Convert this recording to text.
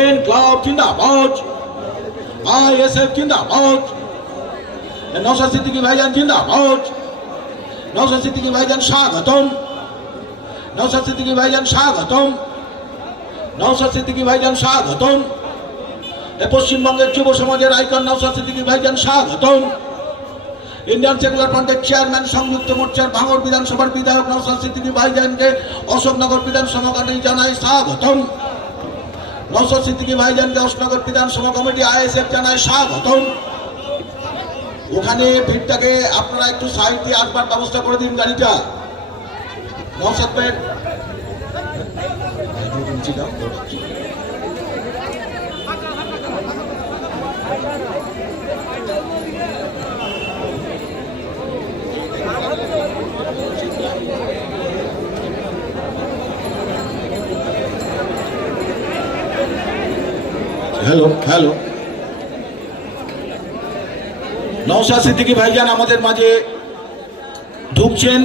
ইনকলাব জিন্দাবাদ, আইএসএফ জিন্দাবাদ, নওশাদ সিদ্দিকী ভাইজান জিন্দাবাদ, নওশাদ সিদ্দিকী ভাইজান স্বাগতম, নওশাদ সিদ্দিকী ভাইজান স্বাগতম, নওশাদ সিদ্দিকী ভাইজান স্বাগতম। পশ্চিমবঙ্গের যুব সমাজের আইকন নওশাদ সিদ্দিকী ভাইজান স্বাগতম। ইন্ডিয়ান সেকুলার ফ্রন্টের চেয়ারম্যান, সংযুক্ত মোর্চার ভাঙড় বিধানসভার বিধায়ক নওশাদ সিদ্দিকী ভাইজানকে অশোকনগর বিধানসভা কমিটি জানাই স্বাগতম। নওশাদ সিদ্দিকী ভাইজানকে অশোকনগর বিধানসভা কমিটি আইএসএফ জানায় স্বাগতম। ওখানে ভিড়টাকে আপনারা একটু সাইড দিয়ে আসবার ব্যবস্থা করে দিন গাড়িটা। নওশাদ ভাই হ্যালো হ্যালো নওশাদ সিদ্দিকী ভাইজান আমাদের মাঝে ঢুকছেন।